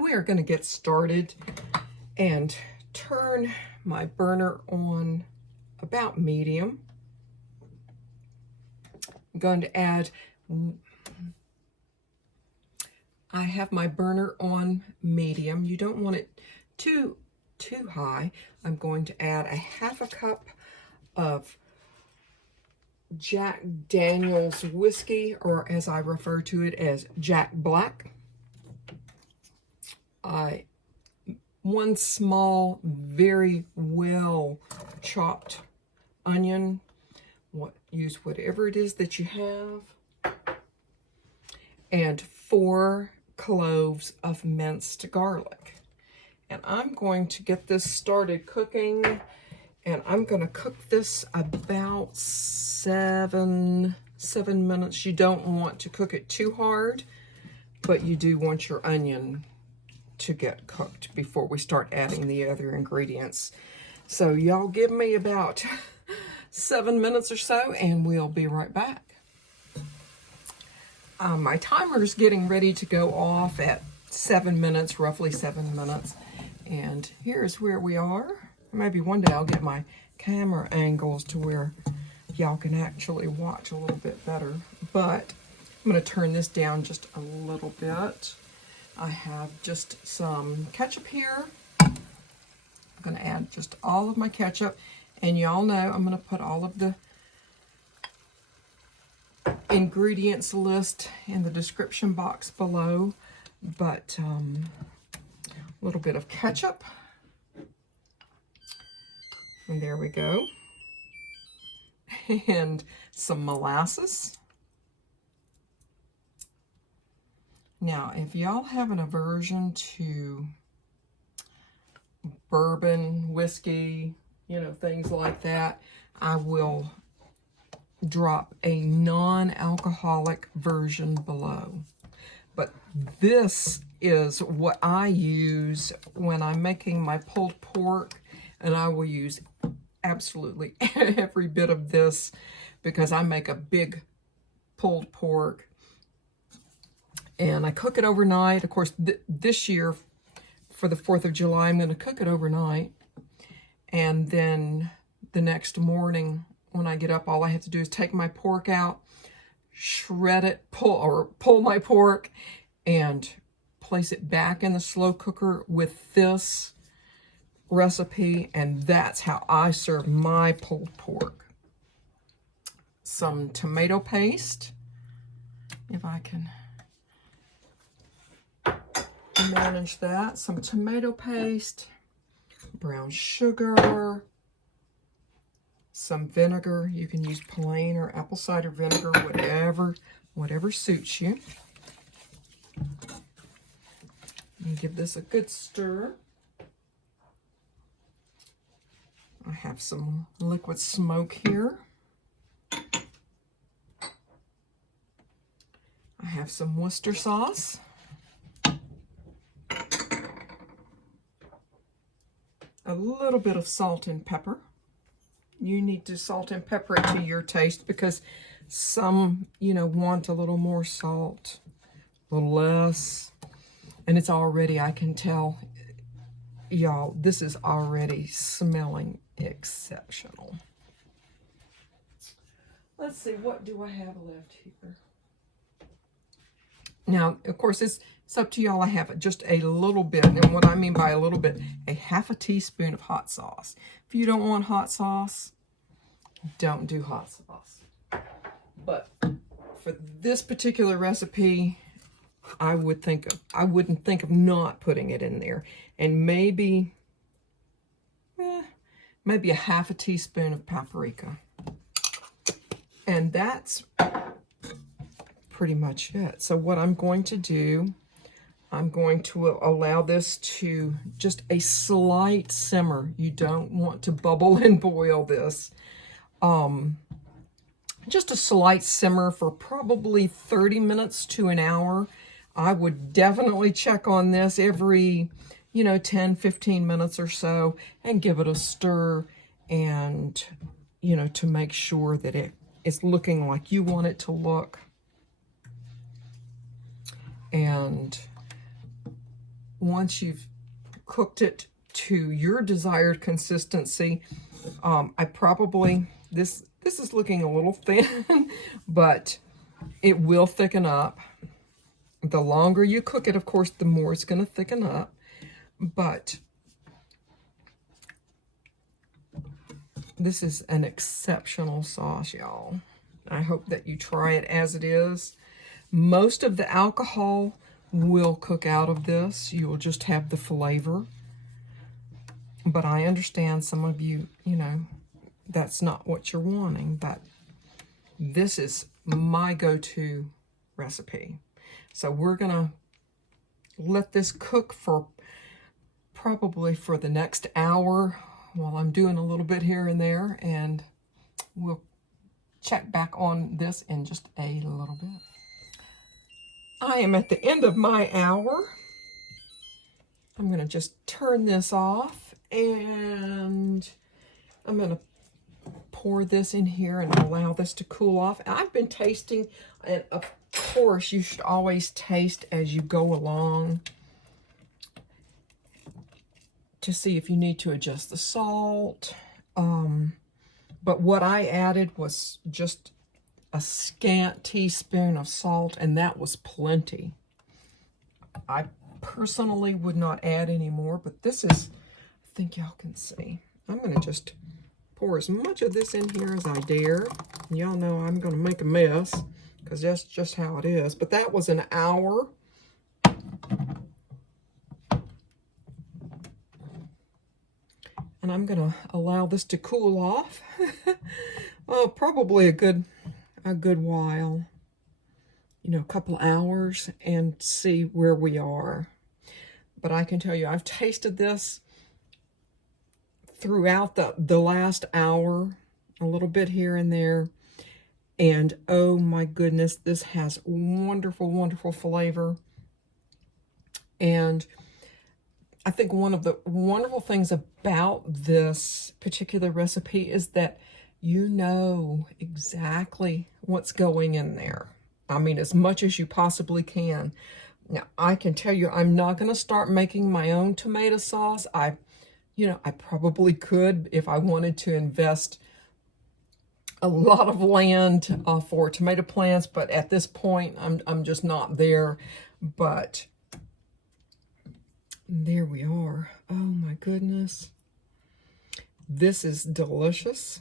we are going to get started and turn my burner on about medium. I'm going to add, I have my burner on medium. You don't want it too high. I'm going to add a half a cup of Jack Daniel's whiskey, or as I refer to it as Jack Black. One small, very well chopped onion. Use whatever it is that you have. And 4 cloves of minced garlic. And I'm going to get this started cooking, and I'm going to cook this about 7 minutes. You don't want to cook it too hard, but you do want your onion to get cooked before we start adding the other ingredients. So y'all give me about 7 minutes or so, and we'll be right back. My timer is getting ready to go off at 7 minutes, roughly 7 minutes. And here's where we are. Maybe one day I'll get my camera angles to where y'all can actually watch a little bit better. But I'm going to turn this down just a little bit. I have just some ketchup here. I'm going to add just all of my ketchup. And y'all know I'm going to put all of the ingredients list in the description box below. But a little bit of ketchup. And there we go. And some molasses. Now, if y'all have an aversion to bourbon, whiskey, things like that, I will drop a non-alcoholic version below. But this is what I use when I'm making my pulled pork, and I will use absolutely every bit of this because I make a big pulled pork and I cook it overnight. Of course, this year for the 4th of July, I'm going to cook it overnight, and then the next morning when I get up, all I have to do is take my pork out, shred it, pull my pork, and place it back in the slow cooker with this recipe, and that's how I serve my pulled pork. Some tomato paste, if I can manage that. Some tomato paste, brown sugar, some vinegar. You can use plain or apple cider vinegar, whatever suits you. And give this a good stir. I have some liquid smoke here. I have some Worcestershire sauce. A little bit of salt and pepper. You need to salt and pepper it to your taste because some, want a little more salt, a little less. And it's already, I can tell, y'all, this is already smelling exceptional. Let's see, what do I have left here? Now, of course, it's up to y'all. I have just a little bit, and what I mean by a little bit, a half a teaspoon of hot sauce. If you don't want hot sauce, don't do hot sauce. But for this particular recipe, I wouldn't think of not putting it in there. And maybe a half a teaspoon of paprika. And that's pretty much it. So what I'm going to do, I'm going to allow this to just a slight simmer. You don't want to bubble and boil this. Just a slight simmer for probably 30 minutes to an hour. I would definitely check on this every, 10, 15 minutes or so and give it a stir and, to make sure that it's looking like you want it to look. And once you've cooked it to your desired consistency, I probably, this is looking a little thin, but it will thicken up. The longer you cook it, of course, the more it's going to thicken up. But this is an exceptional sauce, y'all. I hope that you try it as it is. Most of the alcohol will cook out of this. You will just have the flavor. But I understand some of you, you know, that's not what you're wanting. But this is my go-to recipe. So we're going to let this cook for probably for the next hour while I'm doing a little bit here and there, and we'll check back on this in just a little bit. I am at the end of my hour. I'm going to just turn this off, and I'm going to pour this in here and allow this to cool off. I've been tasting, and of course you should always taste as you go along to see if you need to adjust the salt. But what I added was just a scant teaspoon of salt, and that was plenty. I personally would not add any more, but this is, I think y'all can see. I'm going to just pour as much of this in here as I dare. Y'all know I'm going to make a mess because that's just how it is. But that was an hour. And I'm going to allow this to cool off. Well, probably a good while. You know, a couple hours, and see where we are. But I can tell you, I've tasted this throughout the last hour, a little bit here and there. And oh my goodness, this has wonderful, wonderful flavor. And I think one of the wonderful things about this particular recipe is that you know exactly what's going in there. I mean, as much as you possibly can. Now, I can tell you, I'm not going to start making my own tomato sauce. I probably could if I wanted to invest a lot of land for tomato plants, but at this point, I'm just not there. But there we are. Oh my goodness. This is delicious.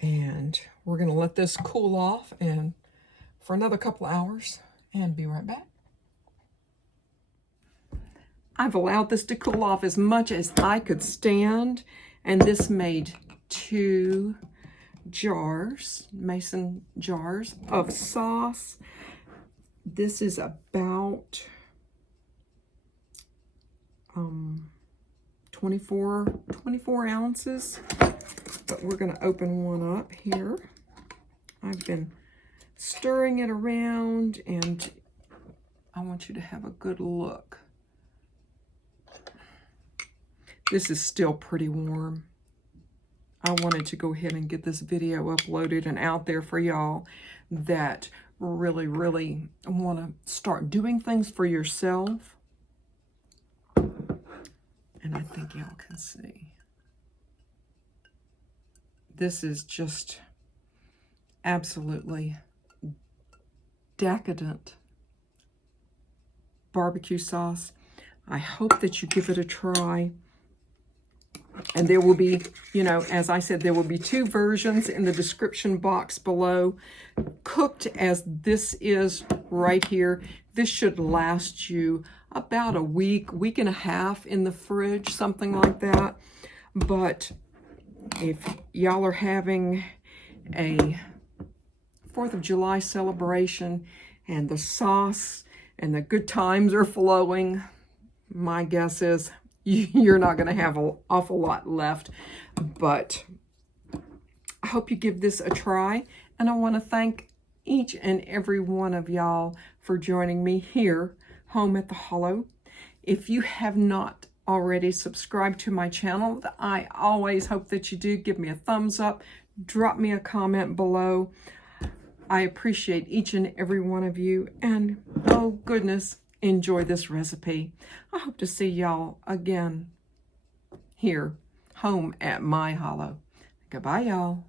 And we're going to let this cool off and for another couple hours and be right back. I've allowed this to cool off as much as I could stand, and this made 2 jars, mason jars of sauce. This is about 24 ounces, but we're going to open one up here. I've been stirring it around, and I want you to have a good look. This is still pretty warm. I wanted to go ahead and get this video uploaded and out there for y'all that really, really want to start doing things for yourself. And I think y'all can see. This is just absolutely decadent barbecue sauce. I hope that you give it a try. And there will be, you know, as I said, there will be 2 versions in the description box below. Cooked as this is right here, this should last you about a week and a half in the fridge, something like that. But if y'all are having a 4th of July celebration and the sauce and the good times are flowing, my guess is you're not going to have an awful lot left. But I hope you give this a try. And I want to thank each and every one of y'all for joining me here, home at the Hollow. If you have not already subscribed to my channel, I always hope that you do. Give me a thumbs up. Drop me a comment below. I appreciate each and every one of you. And oh goodness, enjoy this recipe. I hope to see y'all again here, home at my hollow. Goodbye, y'all.